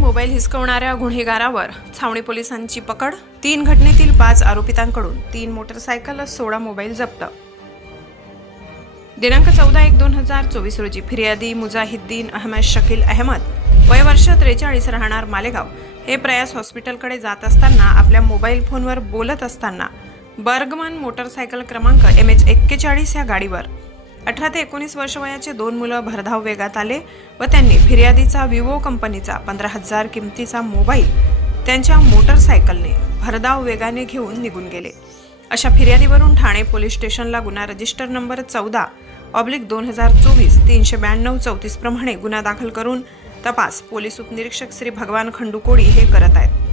Mobile हिसकवणाऱ्या गुन्हेगारावर छावणी पोलिसांची पकड तीन घटनेतील पाच आरोपितांकडून तीन मोटरसायकल सोळा मोबाईल जप्त. दिनांक चौदा एक दोन हजार चोवीस रोजी फिर्यादी मुजाहिद्दीन अहमद शकील अहमद वय वर्ष त्रेचाळीस राहणार मालेगाव हे प्रयास हॉस्पिटलकडे जात असताना आपल्या मोबाईल फोनवर बोलत असताना बर्गमन मोटरसायकल क्रमांक एम एच एक्केचाळीस या गाडीवर अठरा ते एकोणीस वर्ष वयाचे दोन मुलं भरधाव वेगात आले व त्यांनी फिर्यादीचा विवो कंपनीचा पंधरा हजार किमतीचा मोबाईल त्यांच्या मोटरसायकलने भरधाव वेगाने घेऊन निघून गेले. अशा फिर्यादीवरून ठाणे पोलीस स्टेशनला गुन्हा रजिस्टर नंबर चौदा ऑब्लिक दोन हजार चोवीस तीनशे ब्याण्णव चौतीस प्रमाणे गुन्हा दाखल करून तपास पोलीस उपनिरीक्षक श्री भगवान खंडूकोडी हे करत आहेत.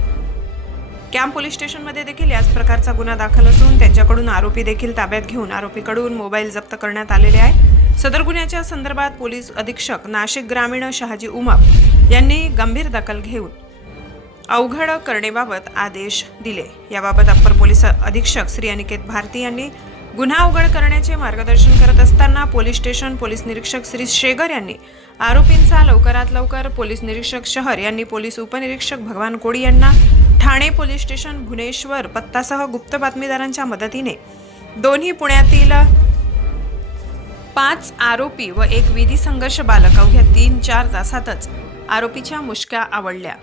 कॅम्प पोलीस स्टेशनमध्ये देखील याच प्रकारचा गुन्हा दाखल असून त्यांच्याकडून आरोपी देखील ताब्यात घेऊन आरोपीकडून मोबाईल जप्त करण्यात आलेले आहे. सदर गुन्ह्याच्या संदर्भात पोलीस अधीक्षक नाशिक ग्रामीण शहाजी उमप यांनी गंभीर दखल घेऊन अवघड करणेबाबत आदेश दिले. याबाबत अप्पर पोलीस अधीक्षक श्री अनिकेत भारती यांनी गुन्हा अवघड करण्याचे मार्गदर्शन करत असताना पोलीस स्टेशन पोलीस निरीक्षक श्री शेगर यांनी आरोपींचा लवकरात लवकर पोलीस निरीक्षक शहर यांनी पोलीस उपनिरीक्षक भगवान कोडी यांना ठाणे पोलीस स्टेशन भुवनेश्वर पत्तासह गुप्त बातमीदारांच्या मदतीने. दोन्ही पुण्यातील पाच आरोपी व एक विधी संघर्ष बालक अवघ्या तीन चार तासातच आरोपीच्या मुष्क्या आवडल्या.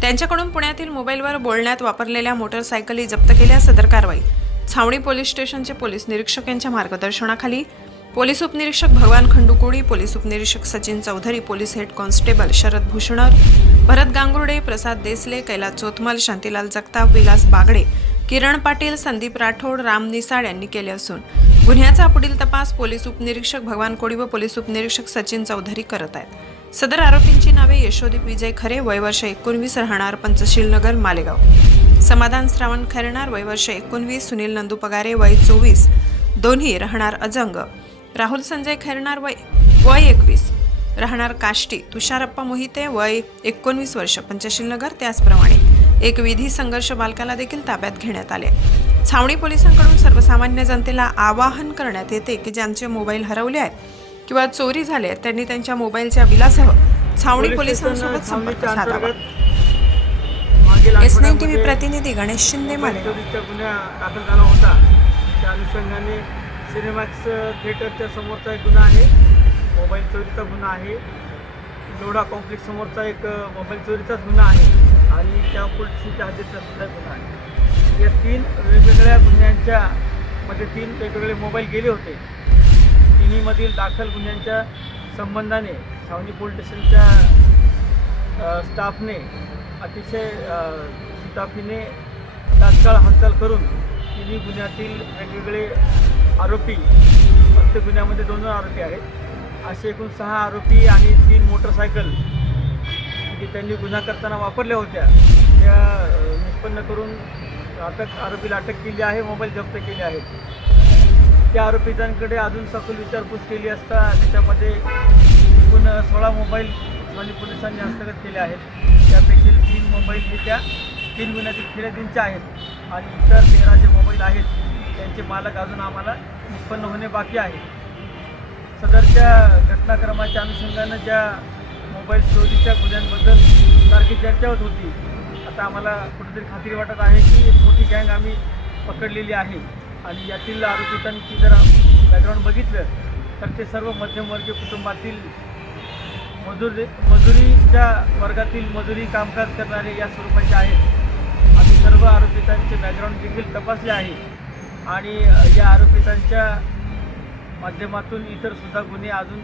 त्यांच्याकडून पुण्यातील मोबाईलवर बोलण्यात वापरलेल्या मोटरसायकली जप्त केल्या सदर कारवाई. छावणी पोलीस स्टेशनचे पोलीस निरीक्षक यांच्या मार्गदर्शनाखाली पोलीस उपनिरीक्षक भगवान खंडूकोडी पोलीस उपनिरीक्षक Sachin Chaudhari police head constable Sharad भूषणर Bharat Gangurde Prasad Desale Kailas Chothmal Shantilal Jagtap Vilas Bagade Kiran Patil Sandeep Rathod Ram Nisad यांनी केले असून गुन्ह्याचा पुढील तपास पोलीस उपनिरीक्षक भगवान कोडी व पोलीस उपनिरीक्षक सचिन चौधरी करत आहेत. सदर आरोपींची नावे यशोदीप विजय खरे वय वर्ष एकोणवीस राहणार पंचशील नगर मालेगाव. समाधान श्रावण खैरणार वय वर्ष एकोणवीस सुनील नंदू पगारे वय चोवीस. दोन्ही राहणार अजंग. राहुल संजय खैरणार वय वय एकवीस. राहणार काष्टी तुषारप्पा मोहिते वय एकोणवीस वर्ष. पंचशील नगर त्याचप्रमाणे. एक विधी संघर्ष बालकाला देखील ताब्यात घेण्यात आले. छावणी पोलिसांकडून सर्वसामान्य जनतेला आवाहन करण्यात येते की ज्यांचे मोबाईल हरवले आहेत किंवा चोरी झाले आहेत त्यांनी त्यांच्या मोबाईलच्या बिलासह छावणी पोलिसांसोबत संपर्क साधावा. एस नाईन टीव्ही प्रतिनिधी गणेश शिंदे चोरीचा गुन्हा दाखल झाला होता. त्या अनुषंगाने सिनेमॅक्स थिएटरच्या समोरचा एक गुन्हा आहे. मोबाईल चोरीचा गुन्हा आहे. लोढा कॉम्प्लेक्स समोरचा एक मोबाईल चोरीचाच गुन्हा आहे. आणि त्या पोलिसच्या हद्दीचा सुद्धा गुन्हा आहे. या तीन वेगवेगळ्या गुन्ह्यांच्या मध्ये तीन वेगवेगळे मोबाईल गेले होते. तिन्हीमधील दाखल गुन्ह्यांच्या संबंधाने छावणी पोलीस स्टेशनच्या स्टाफने अतिशय स्टाफीने तात्काळ हालचाल करून तिन्ही गुन्ह्यातील वेगवेगळे आरोपी प्रत्येक गुन्ह्यामध्ये दोन दोन आरोपी आहेत. असे एकूण सहा आरोपी आणि तीन मोटरसायकल जे त्यांनी गुन्हा करताना वापरल्या होत्या त्या निष्पन्न करून अटक आरोपीला अटक केली आहे मोबाईल जप्त केले आहेत. त्या आरोपितांकडे अजून सखोल विचारपूस केली असता त्याच्यामध्ये एकूण सोळा मोबाईल आणि पोलिसांनी हस्तगत केले आहेत. त्यापैकी तीन मोबाईल हे त्या तीन गुन्ह्यातील फिर्यादींच्या आहेत. आणि इतर तेरा जे मोबाईल आहेत त्यांचे मालक अजून आम्हाला निष्पन्न होणे बाकी आहे. सदरच्या घटनाक्रमाच्या अनुषंगानं ज्या मोबाईल चोरीच्या गुन्ह्यांबद्दल सारखी चर्चा होत होती आता आम्हाला कुठेतरी खात्री वाटत आहे की एक मोठी गँग आम्ही पकडलेली आहे. आणि यातील आरोपितांची जर बॅकग्राऊंड बघितलं तर ते सर्व मध्यमवर्गीय कुटुंबातील मजुरी मजुरीच्या वर्गातील मजुरी कामकाज करणारे या स्वरूपाचे आहेत. सर्व आरोपितांचे बॅकग्राऊंड देखील तपासले आहे. आणि या आरोपितांच्या माध्यमातून इतर सुद्धा गुन्हे अजून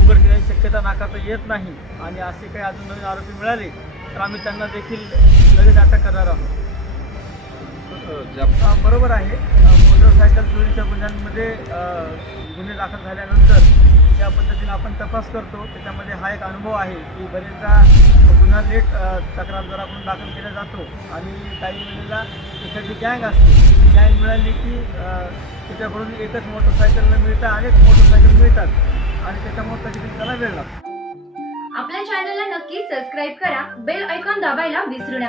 उघडकीची शक्यता नाकारता येत नाही आणि असे काही अजून नवीन आरोपी मिळाले तर आम्ही त्यांना देखील लगेच अटक करणार आहोत. बरोबर आहे. मोटरसायकल चोरीच्या गुन्ह्यांमध्ये गुन्हे दाखल झाल्यानंतर ज्या पद्धतीने आपण तपास करतो त्याच्यामध्ये हा एक अनुभव आहे की बरेचदा गुन्हा लेट जर आपण दाखल केला जातो आणि काही वेळेला एखादी गँग असते गँग मिळाली की त्याच्याकडून एकच मोटरसायकल न मिळता अनेक मोटरसायकल मिळतात आणि त्याच्यामुळे कधीकधी त्याला वेळ लागतो. आपल्या चॅनलला नक्की सबस्क्राईब करा बेल ऐकॉन दाबायला विसरू नका.